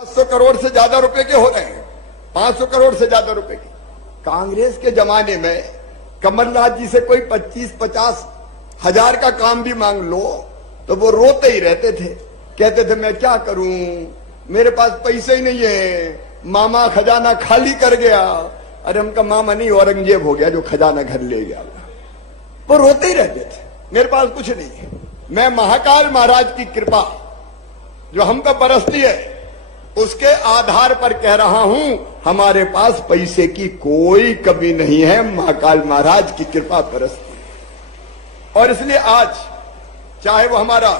500 करोड़ से ज्यादा रुपए के हो रहे हैं, 500 करोड़ से ज्यादा रुपए के। कांग्रेस के जमाने में कमलनाथ जी से कोई 25-50 हजार का काम भी मांग लो तो वो रोते ही रहते थे, कहते थे मैं क्या करूं, मेरे पास पैसे ही नहीं है, मामा खजाना खाली कर गया। अरे उनका मामा नहीं, औरंगजेब हो गया जो खजाना घर ले गया। वो रोते ही रहते थे, मेरे पास कुछ नहीं है। मैं महाकाल महाराज की कृपा जो हमको बरसती है उसके आधार पर कह रहा हूं, हमारे पास पैसे की कोई कमी नहीं है, महाकाल महाराज की कृपा बरसती है। और इसलिए आज चाहे वो हमारा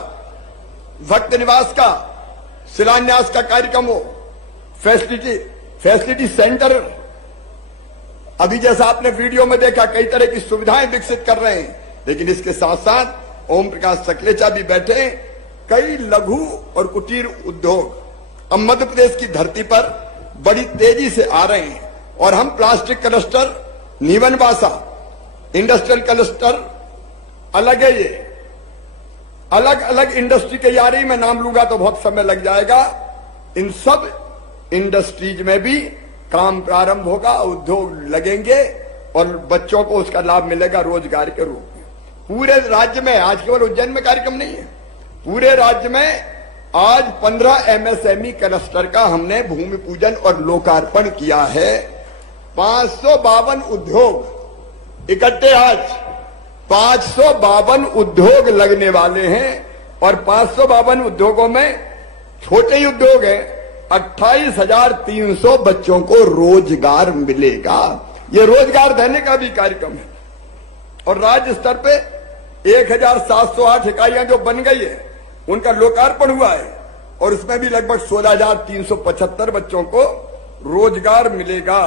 भक्त निवास का शिलान्यास का कार्यक्रम हो, फैसिलिटी सेंटर, अभी जैसा आपने वीडियो में देखा कई तरह की सुविधाएं विकसित कर रहे हैं, लेकिन इसके साथ साथ ओम प्रकाश सकलेचा भी बैठे, कई लघु और कुटीर उद्योग अब मध्य प्रदेश की धरती पर बड़ी तेजी से आ रहे हैं। और हम प्लास्टिक क्लस्टर, नीवन बासा इंडस्ट्रियल क्लस्टर अलग है, ये अलग अलग इंडस्ट्री के यारी में नाम लूंगा तो बहुत समय लग जाएगा। इन सब इंडस्ट्रीज में भी काम प्रारंभ होगा, उद्योग लगेंगे और बच्चों को उसका लाभ मिलेगा रोजगार के रूप में। पूरे राज्य में, आज केवल उज्जैन में कार्यक्रम नहीं है, पूरे राज्य में आज 15 एमएसएमई क्लस्टर का हमने भूमि पूजन और लोकार्पण किया है। 552 उद्योग इकट्ठे, आज 552 उद्योग लगने वाले हैं और 552 उद्योगों में छोटे ही उद्योग हैं। 28,300 बच्चों को रोजगार मिलेगा। ये रोजगार देने का भी कार्यक्रम है। और राज्य स्तर पे 1,708 इकाइयां जो बन गई है उनका लोकार्पण हुआ है और उसमें भी लगभग 16,375 बच्चों को रोजगार मिलेगा।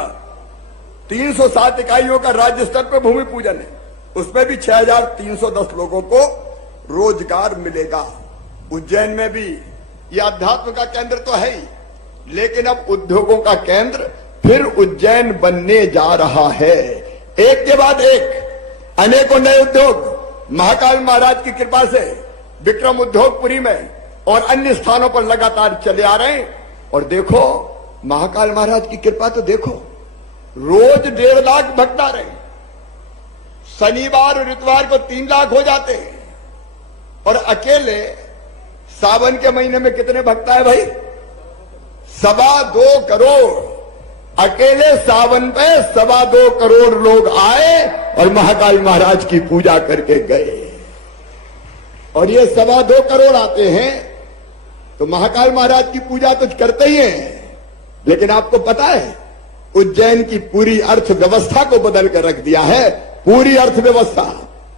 307 इकाइयों का राज्य स्तर पर भूमि पूजन है, उसमें भी 6,310 लोगों को रोजगार मिलेगा। उज्जैन में भी ये अध्यात्म का केंद्र तो है ही, लेकिन अब उद्योगों का केंद्र फिर उज्जैन बनने जा रहा है। एक के बाद एक अनेकों नए उद्योग महाकाल महाराज की कृपा से विक्रम उद्योगपुरी में और अन्य स्थानों पर लगातार चले आ रहे हैं। और देखो महाकाल महाराज की कृपा तो देखो, रोज 1.5 लाख भक्त आ रहे हैं, शनिवार और इतवार को 3 लाख हो जाते हैं। और अकेले सावन के महीने में कितने भक्त आए भाई? 2.25 करोड़। अकेले सावन पे 2.25 करोड़ लोग आए और महाकाल महाराज की पूजा करके गए। और ये 2.25 करोड़ आते हैं तो महाकाल महाराज की पूजा तो करते ही हैं, लेकिन आपको पता है उज्जैन की पूरी अर्थव्यवस्था को बदल कर रख दिया है। पूरी अर्थव्यवस्था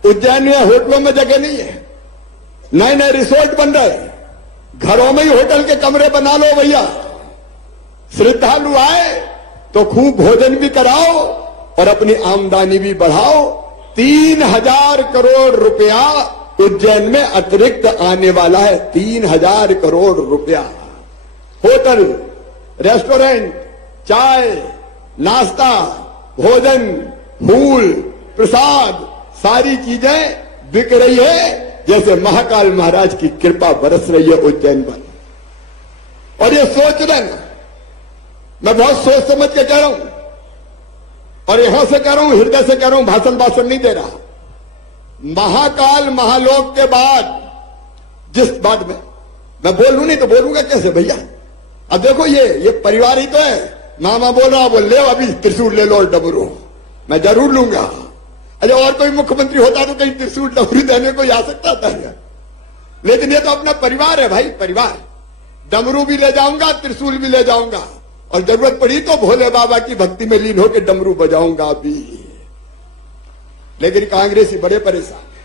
उज्जैन में होटलों में जगह नहीं है, नए नए रिसोर्ट बन रहे हैं, घरों में ही होटल के कमरे बना लो भैया। श्रद्धालु आए तो खूब भोजन भी कराओ और अपनी आमदनी भी बढ़ाओ। 3,000 करोड़ रुपया उज्जैन में अतिरिक्त आने वाला है। 3,000 करोड़ रुपया। होटल, रेस्टोरेंट, चाय, नाश्ता, भोजन, फूल, प्रसाद, सारी चीजें बिक रही है जैसे महाकाल महाराज की कृपा बरस रही है उज्जैन पर। और ये सोच लेना, मैं बहुत सोच समझ के कह रहा हूं और यहां से कह रहा हूं, हृदय से कह रहा हूं, भाषण नहीं दे रहा। महाकाल महालोक के बाद जिस बात में मैं बोलूं नहीं तो बोलूंगा कैसे भैया? अब देखो ये परिवार ही तो है। मामा बोल रहा, बोल ले अभी त्रिशूल ले लो और डमरू, मैं जरूर लूंगा। अरे और कोई मुख्यमंत्री होता तो कहीं त्रिशूल डमरू देने को आ सकता था, लेकिन ये तो अपना परिवार है भाई, परिवार। डमरू भी ले जाऊंगा, त्रिशूल भी ले जाऊंगा और जरूरत पड़ी तो भोले बाबा की भक्ति में लीन होकर डमरू बजाऊंगा भी। लेकिन कांग्रेसी बड़े परेशान है।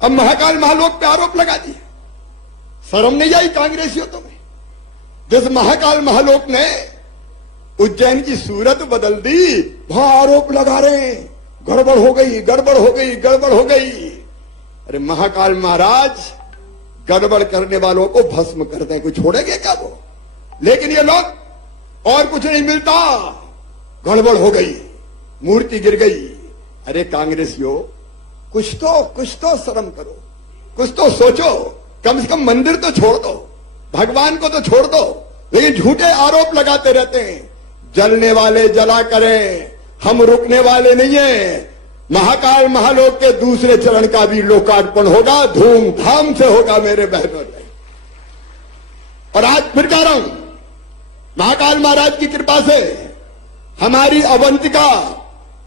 अब महाकाल महालोक पे आरोप लगा दिए, शर्म नहीं आई कांग्रेसियों तुम्हें? जिस महाकाल महालोक ने उज्जैन की सूरत बदल दी, वहां आरोप लगा रहे हैं गड़बड़ हो गई, गड़बड़ हो गई, गड़बड़ हो गई। अरे महाकाल महाराज गड़बड़ करने वालों को भस्म कर दें, कोई छोड़ेंगे क्या वो? लेकिन ये लोग और कुछ नहीं मिलता, गड़बड़ हो गई, मूर्ति गिर गई। अरे कांग्रेसियों, कुछ तो शर्म करो, कुछ तो सोचो, कम से कम मंदिर तो छोड़ दो, भगवान को तो छोड़ दो, झूठे आरोप लगाते रहते हैं। जलने वाले जला करें, हम रुकने वाले नहीं हैं। महाकाल महालोक के दूसरे चरण का भी लोकार्पण होगा, धूमधाम से होगा मेरे बहनों। और आज फिर कह रहा हूं, महाकाल महाराज की कृपा से हमारी अवंतिका,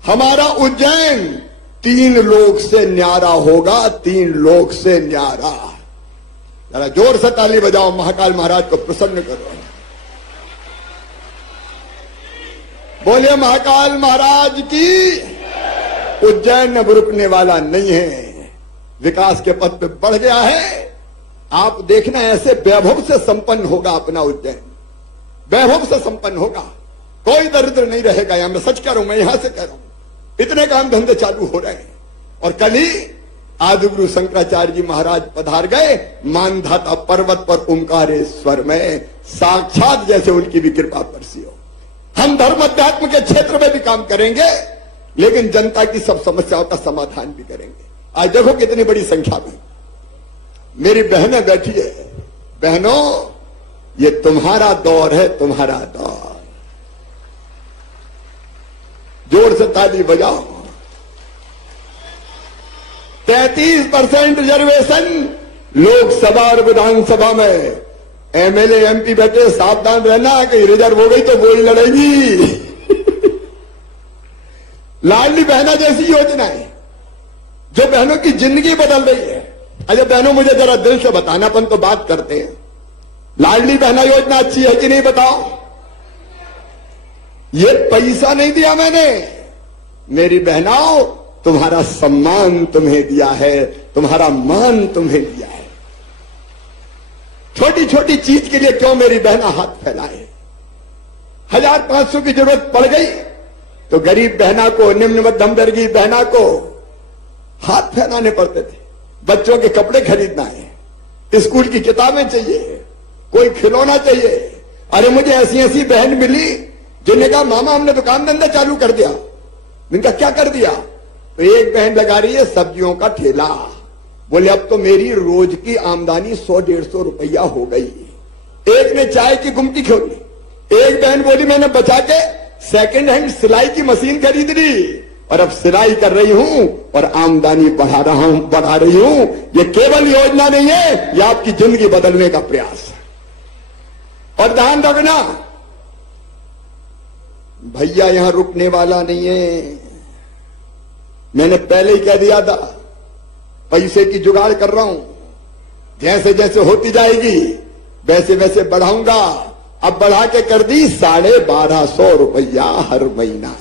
हमारा उज्जैन 3 लोक से न्यारा होगा, 3 लोक से न्यारा। जरा जोर से ताली बजाओ, महाकाल महाराज को प्रसन्न करो। बोलिए महाकाल महाराज की। उज्जैन अब रुकने वाला नहीं है, विकास के पथ पे बढ़ गया है। आप देखना ऐसे वैभव से संपन्न होगा अपना उज्जैन, वैभव से संपन्न होगा, कोई दरिद्र नहीं रहेगा। यहां मैं सच कह रहा हूं, मैं यहां से कह रहा हूं। इतने काम धंधे चालू हो रहे हैं। और कल ही आदिगुरु शंकराचार्य जी महाराज पधार गए मानधाता पर्वत पर ओंकारेश्वर में, साक्षात जैसे उनकी भी कृपा बरसी हो। हम धर्म अध्यात्म के क्षेत्र में भी काम करेंगे, लेकिन जनता की सब समस्याओं का समाधान भी करेंगे। आज देखो कितनी बड़ी संख्या में मेरी बहनें बैठी है। बहनों, ये तुम्हारा दौर है, तुम्हारा दौर। जोर से ताली बजाओ। 33% रिजर्वेशन लोकसभा और विधानसभा में। एमएलए एमपी बैठे, सावधान रहना, कहीं रिजर्व हो गई तो वही लड़ेगी। लाडली बहना जैसी योजना है जो बहनों की जिंदगी बदल रही है। अरे बहनों, मुझे जरा दिल से बताना, अपन तो बात करते हैं। लाडली बहना योजना अच्छी है कि नहीं बताओ? ये पैसा नहीं दिया मैंने, मेरी बहनाओं, तुम्हारा सम्मान तुम्हें दिया है, तुम्हारा मान तुम्हें दिया है। छोटी छोटी चीज के लिए क्यों मेरी बहना हाथ फैलाए? 1500 की जरूरत पड़ गई तो गरीब बहना को, निम्न मध्यम वर्गीय बहना को हाथ फैलाने पड़ते थे। बच्चों के कपड़े खरीदना है, स्कूल की किताबें चाहिए, कोई खिलौना चाहिए। अरे मुझे ऐसी ऐसी बहन मिली जिन्होंने कहा मामा हमने दुकान धंधा चालू कर दिया। मैंने कहा क्या कर दिया? तो एक बहन लगा रही है सब्जियों का ठेला। बोले अब तो मेरी रोज की आमदनी 100-150 रुपया हो गई। एक ने चाय की गुमटी खोली। एक बहन बोली मैंने बचा के सेकंड हैंड सिलाई की मशीन खरीद ली और अब सिलाई कर रही हूं और आमदनी बढ़ा रही हूं। ये केवल योजना नहीं है, ये आपकी जिंदगी बदलने का प्रयास है। और ध्यान रखना भैया, यहां रुकने वाला नहीं है। मैंने पहले ही कह दिया था, पैसे की जुगाड़ कर रहा हूं, जैसे जैसे होती जाएगी वैसे वैसे बढ़ाऊंगा। अब बढ़ा के कर दी 1250 रुपया हर महीना।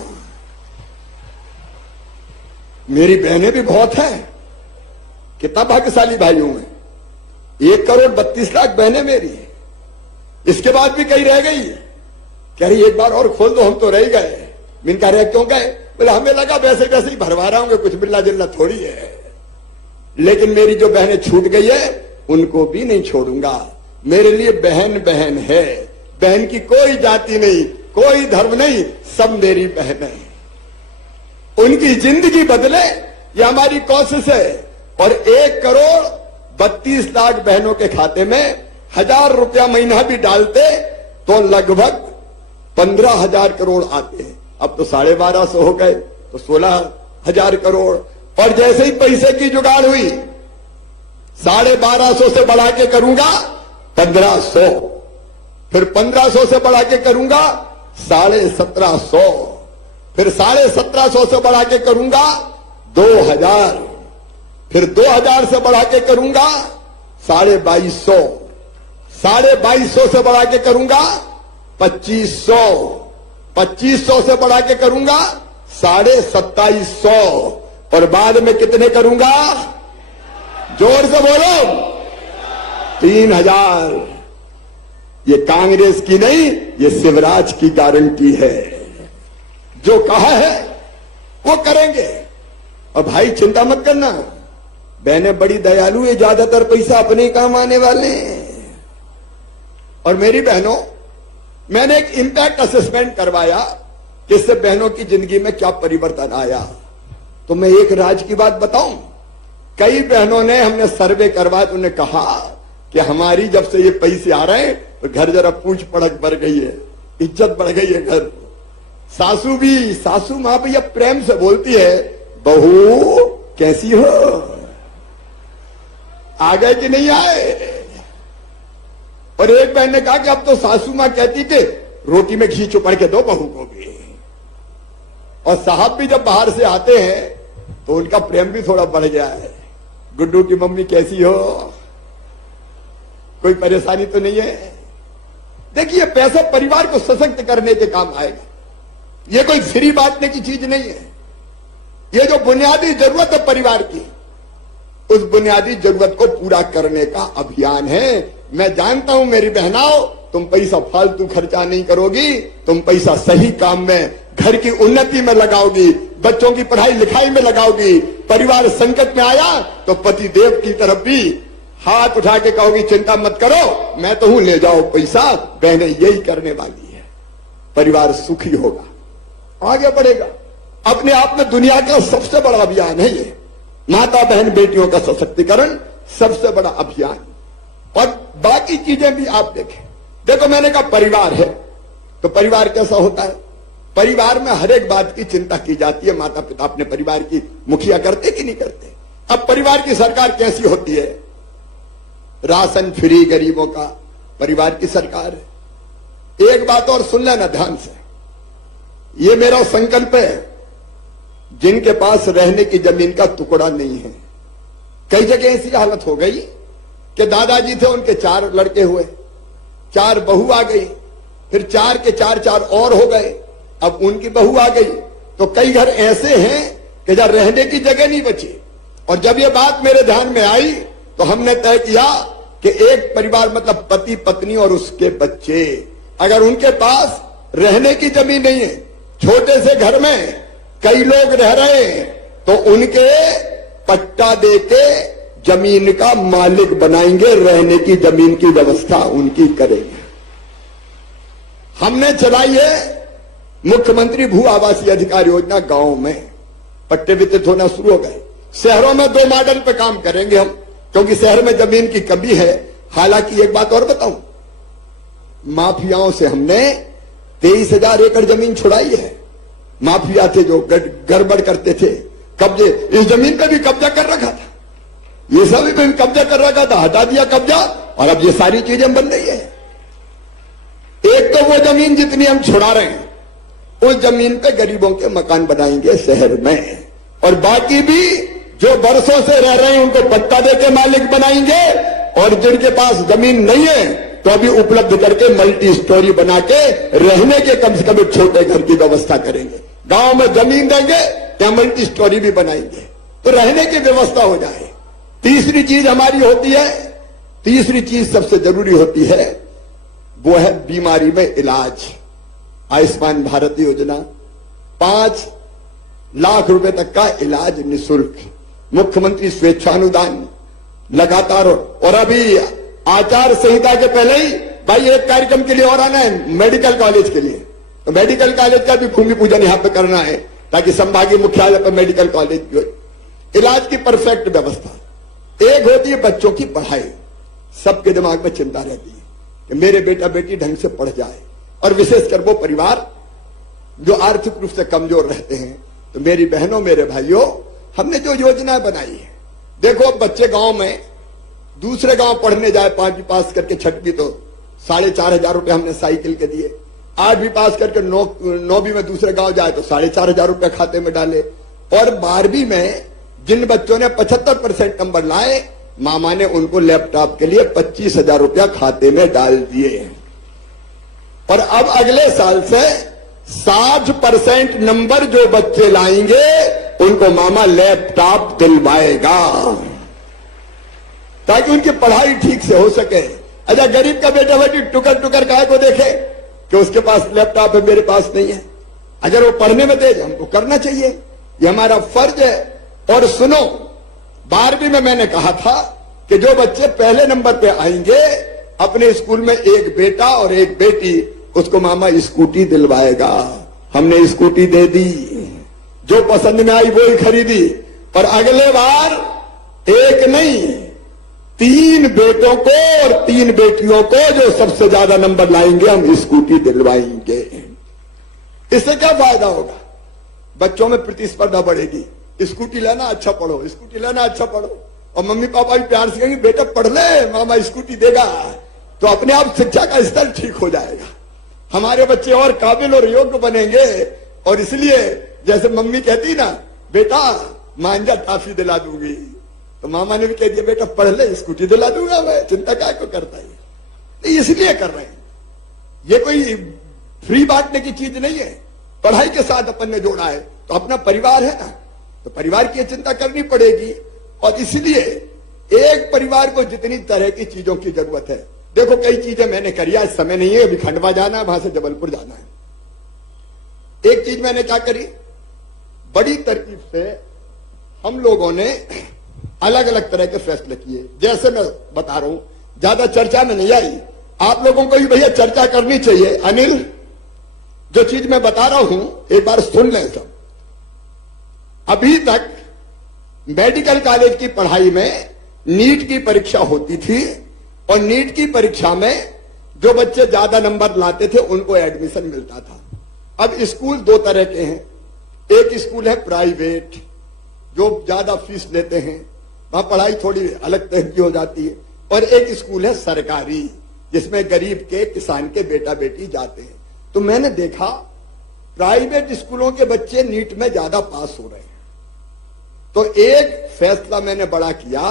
मेरी बहनें भी बहुत है, कितना भाग्यशाली भाई हूं मैं। 1,32,00,000 बहनें मेरी, इसके बाद भी कहीं रह गई। कह रही एक बार और खोल दो, हम तो रह गए। मैंने कहा रहे क्यों गए? बोले हमें लगा वैसे वैसे ही भरवा रहा हूं, कुछ मिलना जुलना थोड़ी है। लेकिन मेरी जो बहनें छूट गई है उनको भी नहीं छोड़ूंगा। मेरे लिए बहन बहन है, बहन की कोई जाति नहीं, कोई धर्म नहीं, सब मेरी बहन है। उनकी जिंदगी बदले ये हमारी कोशिश है। और 1,32,00,000 बहनों के खाते में 1,000 रुपया महीना भी डालते तो लगभग 15,000 करोड़ आते हैं। अब तो 1250 हो गए तो 16,000 करोड़। और जैसे ही पैसे की जुगाड़ हुई 1250 से बढ़ा के करूंगा 1,500, फिर 1,500 से बढ़ा के करूंगा 1,750, फिर 1,750 से बढ़ा के करूंगा 2,000, फिर 2,000 से बढ़ा के करूंगा 2,250, 2,250 से बढ़ा के करूंगा 2,500, 2,500 से बढ़ा के करूंगा 2,750 और बाद में कितने करूंगा? जोर से बोलो, 3,000। ये कांग्रेस की नहीं, ये शिवराज की गारंटी है। जो कहा है वो करेंगे। और भाई चिंता मत करना, बहनें बड़ी दयालु है, ज्यादातर पैसा अपने काम आने वाले हैं। और मेरी बहनों, मैंने एक इंपैक्ट असेसमेंट करवाया कि इससे बहनों की जिंदगी में क्या परिवर्तन आया। तो मैं एक राज की बात बताऊं, कई बहनों ने, हमने सर्वे करवाया तो उन्होंने कहा कि हमारी जब से ये पैसे आ रहे हैं तो घर जरा पूछ पड़क बढ़ गई है, इज्जत बढ़ गई है घर। सासू भी, सासू मां भैया प्रेम से बोलती है, बहू कैसी हो, आ गए कि नहीं आए। और एक बहन ने कहा कि अब तो सासू मां कहती कि रोटी में घी चुपड़ के दो बहू को भी। और साहब भी जब बाहर से आते हैं तो उनका प्रेम भी थोड़ा बढ़ गया है। गुड्डू की मम्मी कैसी हो, कोई परेशानी तो नहीं है। देखिए पैसा परिवार को सशक्त करने के काम आएगा, ये कोई फ्री बांटने की चीज नहीं है। ये जो बुनियादी जरूरत है परिवार की, उस बुनियादी जरूरत को पूरा करने का अभियान है। मैं जानता हूं मेरी बहनाओं, तुम पैसा फालतू खर्चा नहीं करोगी, तुम पैसा सही काम में, घर की उन्नति में लगाओगी, बच्चों की पढ़ाई लिखाई में लगाओगी। परिवार संकट में आया तो पति देव की तरफ भी हाथ उठा के कहोगी चिंता मत करो, मैं तो हूं, ले जाओ पैसा। बहनें यही करने वाली है, परिवार सुखी होगा, आगे बढ़ेगा। अपने आप में दुनिया का सबसे बड़ा अभियान है ये, माता बहन बेटियों का सशक्तिकरण सबसे बड़ा अभियान। और बाकी चीजें भी आप देखें। देखो मैंने कहा परिवार है तो परिवार कैसा होता है, परिवार में हर एक बात की चिंता की जाती है। माता पिता अपने परिवार की मुखिया करते कि नहीं करते। अब परिवार की सरकार कैसी होती है, राशन फ्री गरीबों का परिवार की सरकार है। एक बात और सुन लेना ध्यान से, ये मेरा संकल्प है, जिनके पास रहने की जमीन का टुकड़ा नहीं है। कई जगह ऐसी हालत हो गई कि दादाजी थे, उनके 4 लड़के हुए, 4 बहू आ गई, फिर 4 के 4 और हो गए, अब उनकी बहू आ गई। तो कई घर ऐसे हैं कि जहां रहने की जगह नहीं बची। और जब ये बात मेरे ध्यान में आई तो हमने तय किया कि एक परिवार मतलब पति पत्नी और उसके बच्चे, अगर उनके पास रहने की जमीन नहीं है, छोटे से घर में कई लोग रह रहे हैं, तो उनके पट्टा देके जमीन का मालिक बनाएंगे, रहने की जमीन की व्यवस्था उनकी करेंगे। हमने चलाई है मुख्यमंत्री भू आवासीय अधिकार योजना। गांव में पट्टे वितरित होना शुरू हो गए। शहरों में 2 मॉडल पे काम करेंगे हम, क्योंकि शहर में जमीन की कमी है। हालांकि एक बात और बताऊं, माफियाओं से हमने 23,000 एकड़ जमीन छुड़ाई है। माफिया थे जो गड़बड़ करते थे, कब्जे, इस जमीन पे भी कब्जा कर रखा था, ये सभी पे भी कब्जा कर रखा था, हटा दिया कब्जा, और अब ये सारी चीजें बन रही है। एक तो वो जमीन जितनी हम छुड़ा रहे हैं, उस जमीन पे गरीबों के मकान बनाएंगे शहर में, और बाकी भी जो बरसों से रह रहे हैं उनको पट्टा देके मालिक बनाएंगे, और जिनके पास जमीन नहीं है तो अभी उपलब्ध करके मल्टी स्टोरी बना के रहने के कम से कम एक छोटे घर की व्यवस्था करेंगे। गांव में जमीन देंगे या मल्टी स्टोरी भी बनाएंगे, तो रहने की व्यवस्था हो जाए। तीसरी चीज हमारी होती है, तीसरी चीज सबसे जरूरी होती है, वो है बीमारी में इलाज। आयुष्मान भारत योजना, 5 लाख रुपए तक का इलाज निःशुल्क, मुख्यमंत्री स्वेच्छानुदान लगातार। और अभी आचार संहिता के पहले ही भाई एक कार्यक्रम के लिए और आना है, मेडिकल कॉलेज के लिए, तो मेडिकल कॉलेज का भी भूमि पूजन यहां पे करना है, ताकि संभागीय मुख्यालय पर मेडिकल कॉलेज भी हो। इलाज की परफेक्ट व्यवस्था। एक होती है बच्चों की पढ़ाई, सबके दिमाग में चिंता रहती है कि मेरे बेटा बेटी ढंग से पढ़ जाए, और विशेषकर वो परिवार जो आर्थिक रूप से कमजोर रहते हैं। तो मेरी बहनों मेरे भाइयों, हमने जो योजना बनाई है, देखो बच्चे गांव में दूसरे गांव पढ़ने जाए, 5वीं पास करके 6वीं, तो 4,500 रुपए हमने साइकिल के दिए। 8वीं पास करके 9वीं में दूसरे गांव जाए तो 4,500 रुपए खाते में डाले। और 12वीं में जिन बच्चों ने 75% नंबर लाए, मामा ने उनको लैपटॉप के लिए 25,000 रुपया खाते में डाल दिए। और अब अगले साल से 60% नंबर जो बच्चे लाएंगे उनको मामा लैपटॉप दिलवाएगा, ताकि उनकी पढ़ाई ठीक से हो सके। अच्छा, गरीब का बेटा बेटी टुकर टुकर काय को देखे कि उसके पास लैपटॉप है, मेरे पास नहीं है। अगर वो पढ़ने में तेज, हमको करना चाहिए, ये हमारा फर्ज है। और सुनो, 12वीं में मैंने कहा था कि जो बच्चे पहले नंबर पे आएंगे, अपने स्कूल में एक बेटा और एक बेटी, उसको मामा स्कूटी दिलवाएगा। हमने स्कूटी दे दी, जो पसंद में आई वो ही खरीदी। पर अगले बार 1 नहीं 3 बेटों को और 3 बेटियों को जो सबसे ज्यादा नंबर लाएंगे हम स्कूटी दिलवाएंगे। इससे क्या फायदा होगा? बच्चों में प्रतिस्पर्धा बढ़ेगी। स्कूटी लेना, अच्छा पढ़ो, स्कूटी लेना, अच्छा पढ़ो। और मम्मी पापा भी प्यार से कहेंगे बेटा पढ़ ले, मामा स्कूटी देगा। तो अपने आप शिक्षा का स्तर ठीक हो जाएगा, हमारे बच्चे और काबिल और योग्य बनेंगे। और इसलिए जैसे मम्मी कहती ना बेटा मांझा टॉफी दिला दूंगी, तो मामा ने भी कह दिया बेटा पढ़ ले, स्कूटी दिला दूंगा मैं, चिंता क्या को करता है। तो इसलिए कर रहे हैं, ये कोई फ्री बांटने की चीज नहीं है। पढ़ाई के साथ अपन ने जोड़ा है, तो अपना परिवार है ना, तो परिवार की चिंता करनी पड़ेगी। और इसलिए एक परिवार को जितनी तरह की चीजों की जरूरत है, देखो कई चीजें मैंने करी, आज समय नहीं है, अभी खंडवा जाना है, वहां से जबलपुर जाना है। एक चीज मैंने क्या करी, बड़ी तरकीब से हम लोगों ने अलग अलग तरह के फैसले किए। जैसे मैं बता रहा हूं, ज्यादा चर्चा में नहीं आई, आप लोगों को भी भैया चर्चा करनी चाहिए। अनिल, जो चीज मैं बता रहा हूं एक बार सुन लें सब। अभी तक मेडिकल कॉलेज की पढ़ाई में नीट की परीक्षा होती थी, और नीट की परीक्षा में जो बच्चे ज्यादा नंबर लाते थे उनको एडमिशन मिलता था। अब स्कूल 2 तरह के हैं, एक स्कूल है प्राइवेट जो ज्यादा फीस लेते हैं, वहां पढ़ाई थोड़ी अलग तरह की हो जाती है, और एक स्कूल है सरकारी जिसमें गरीब के किसान के बेटा बेटी जाते हैं। तो मैंने देखा प्राइवेट स्कूलों के बच्चे नीट में ज्यादा पास हो रहे हैं। तो एक फैसला मैंने बड़ा किया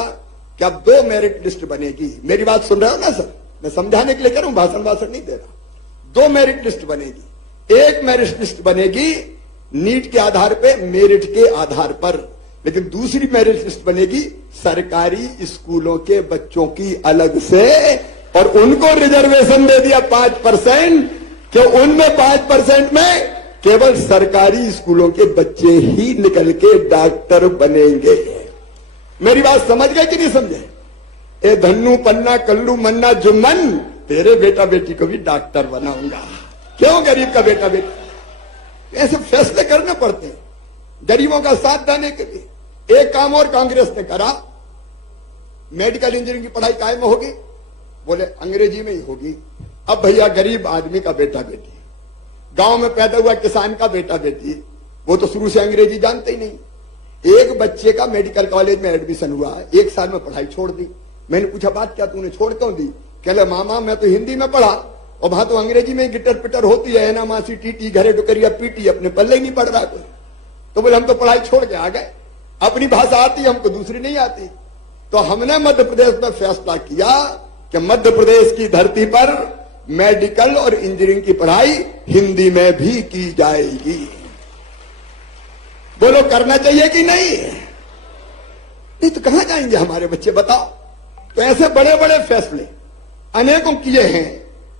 कि अब 2 मेरिट लिस्ट बनेगी। मेरी बात सुन रहे हो ना सर, मैं समझाने के लिए कह रहा हूं, भाषण नहीं दे रहा। 2 मेरिट लिस्ट बनेगी। एक मेरिट लिस्ट बनेगी नीट के आधार पे, मेरिट के आधार पर, लेकिन दूसरी मेरिट लिस्ट बनेगी सरकारी स्कूलों के बच्चों की अलग से, और उनको रिजर्वेशन दे दिया 5%, कि उनमें 5% में केवल सरकारी स्कूलों के बच्चे ही निकल के डॉक्टर बनेंगे। मेरी बात समझ गए कि नहीं समझे? ए धन्नू पन्ना कल्लू मन्ना जुम्मन, तेरे बेटा बेटी को भी डॉक्टर बनाऊंगा। क्यों? गरीब का बेटा बेटी। ऐसे फैसले करने पड़ते हैं गरीबों का साथ देने के लिए। एक काम और कांग्रेस ने करा, मेडिकल इंजीनियरिंग की पढ़ाई कायम होगी, बोले अंग्रेजी में ही होगी। अब भैया गरीब आदमी का बेटा बेटी, गांव में पैदा हुआ किसान का बेटा बेटी, वो तो शुरू से अंग्रेजी जानते ही नहीं। एक बच्चे का मेडिकल कॉलेज में एडमिशन हुआ, 1 साल में पढ़ाई छोड़ दी। मैंने पूछा बात क्या, तूने छोड़ क्यों दी? कहले मामा मैं तो हिंदी में पढ़ा, और वहां तो अंग्रेजी में गिटर पिटर होती है ना, मासी टीटी घरे डुकरिया पीटी, अपने पल्ले ही नहीं पढ़ रहा कोई। तो बोले हम तो पढ़ाई छोड़ के आ गए, अपनी भाषा आती हमको, दूसरी नहीं आती। तो हमने मध्य प्रदेश में फैसला किया कि मध्य प्रदेश की धरती पर मेडिकल और इंजीनियरिंग की पढ़ाई हिंदी में भी की जाएगी। बोलो करना चाहिए कि नहीं? नहीं तो कहां जाएंगे हमारे बच्चे, बताओ। तो ऐसे बड़े बड़े फैसले अनेकों किए हैं,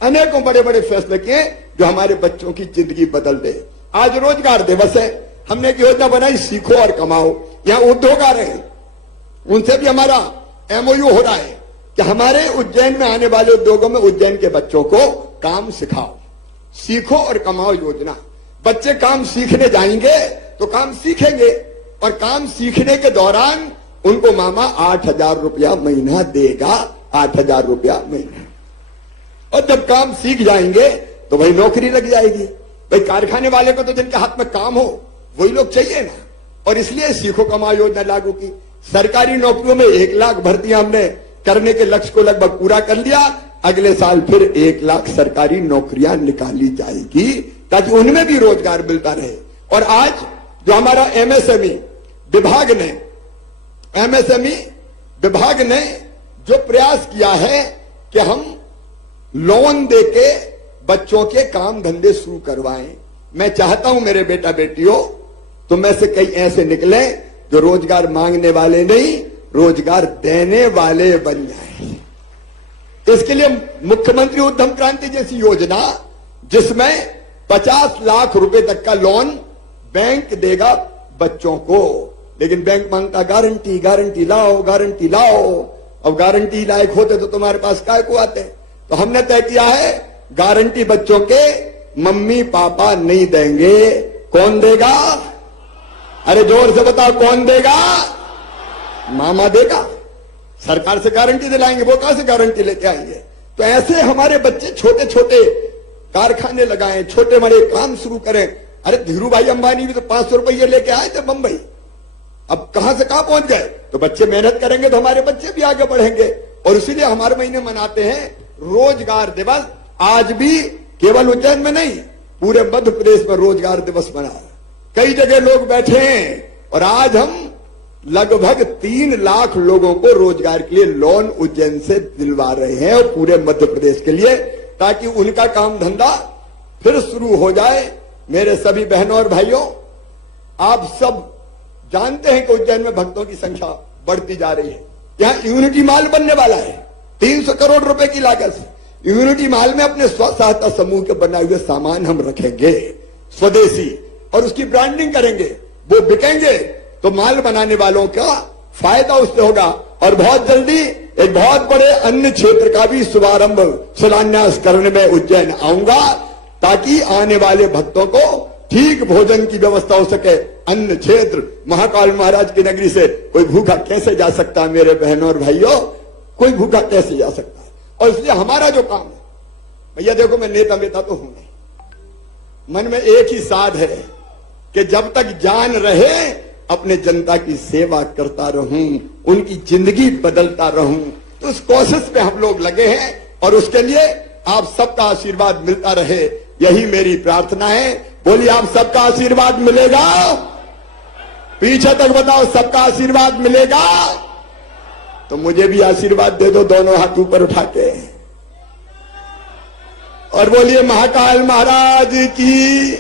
अनेकों बड़े बड़े फैसले किए जो हमारे बच्चों की जिंदगी बदल दे। आज रोजगार दिवस है, हमने एक योजना बनाई सीखो और कमाओ। यहां उद्योग आ रहे हैं, उनसे भी हमारा MOU हो रहा है कि हमारे उज्जैन में आने वाले उद्योगों में उज्जैन के बच्चों को काम सिखाओ। सीखो और कमाओ योजना। बच्चे काम सीखने जाएंगे तो काम सीखेंगे, और काम सीखने के दौरान उनको मामा 8,000 रुपया महीना देगा, 8,000 रुपया महीना। और जब काम सीख जाएंगे तो वही नौकरी लग जाएगी। भाई कारखाने वाले को तो जिनके हाथ में काम हो वही लोग चाहिए ना, और इसलिए सीखो कमाओ योजना लागू की। सरकारी नौकरियों में 1 लाख भर्तियां हमने करने के लक्ष्य को लगभग पूरा कर लिया। अगले साल फिर 1 लाख सरकारी नौकरियां निकाली जाएगी ताकि उनमें भी रोजगार मिलता रहे। और आज जो हमारा MSME विभाग ने जो प्रयास किया है कि हम लोन देके बच्चों के काम धंधे शुरू करवाएं, मैं चाहता हूं मेरे बेटा बेटियों तुम में से कई ऐसे निकले जो रोजगार मांगने वाले नहीं, रोजगार देने वाले बन जाए। इसके लिए मुख्यमंत्री उद्यम क्रांति जैसी योजना, जिसमें 50 लाख रुपए तक का लोन बैंक देगा बच्चों को, लेकिन बैंक मांगता गारंटी, गारंटी लाओ, गारंटी लाओ। अब गारंटी लायक होते तो तुम्हारे पास काय को आते। तो हमने तय किया है गारंटी बच्चों के मम्मी पापा नहीं देंगे। कौन देगा? अरे जोर से बताओ, कौन देगा? मामा देगा। सरकार से गारंटी दिलाएंगे, वो कहां से गारंटी लेके आएंगे? तो ऐसे हमारे बच्चे छोटे छोटे कारखाने लगाएं, छोटे बड़े काम शुरू करें। अरे धीरू भाई अंबानी भी तो 500 रुपये लेके आए थे बंबई, अब कहां से कहां पहुंच गए? तो बच्चे मेहनत करेंगे तो हमारे बच्चे भी आगे बढ़ेंगे। और इसीलिए हमारे महीने मनाते हैं रोजगार दिवस। आज भी केवल उज्जैन में नहीं, पूरे मध्य प्रदेश में रोजगार दिवस मना, कई जगह लोग बैठे हैं। और आज हम लगभग 3 लाख लोगों को रोजगार के लिए लोन उज्जैन से दिलवा रहे हैं, और पूरे मध्य प्रदेश के लिए, ताकि उनका काम धंधा फिर शुरू हो जाए। मेरे सभी बहनों और भाइयों, आप सब जानते हैं कि उज्जैन में भक्तों की संख्या बढ़ती जा रही है। यहां यूनिटी मॉल बनने वाला है 300 करोड़ रुपए की लागत से। यूनिटी मॉल में अपने स्व सहायता समूह के बनाए हुए सामान हम रखेंगे स्वदेशी, और उसकी ब्रांडिंग करेंगे, वो बिकेंगे तो माल बनाने वालों का फायदा उससे होगा। और बहुत जल्दी एक बहुत बड़े अन्य क्षेत्र का भी शुभारंभ शिलान्यास करने में उज्जैन आऊंगा, ताकि आने वाले भक्तों को ठीक भोजन की व्यवस्था हो सके। अन्य क्षेत्र, महाकाल महाराज की नगरी से कोई भूखा कैसे जा सकता है मेरे बहनों और भाइयों? कोई भूखा कैसे जा सकता है? और इसलिए हमारा जो काम है, भैया देखो मैं नेता वेता तो हूं नहीं, मन में एक ही साध है कि जब तक जान रहे अपने जनता की सेवा करता रहूं, उनकी जिंदगी बदलता रहूं। तो उस कोशिश पे हम लोग लगे हैं, और उसके लिए आप सबका आशीर्वाद मिलता रहे, यही मेरी प्रार्थना है। बोलिए आप सबका आशीर्वाद मिलेगा? पीछे तक बताओ, सबका आशीर्वाद मिलेगा? तो मुझे भी आशीर्वाद दे दो, दोनों हाथ ऊपर उठा के, और बोलिए महाकाल महाराज की।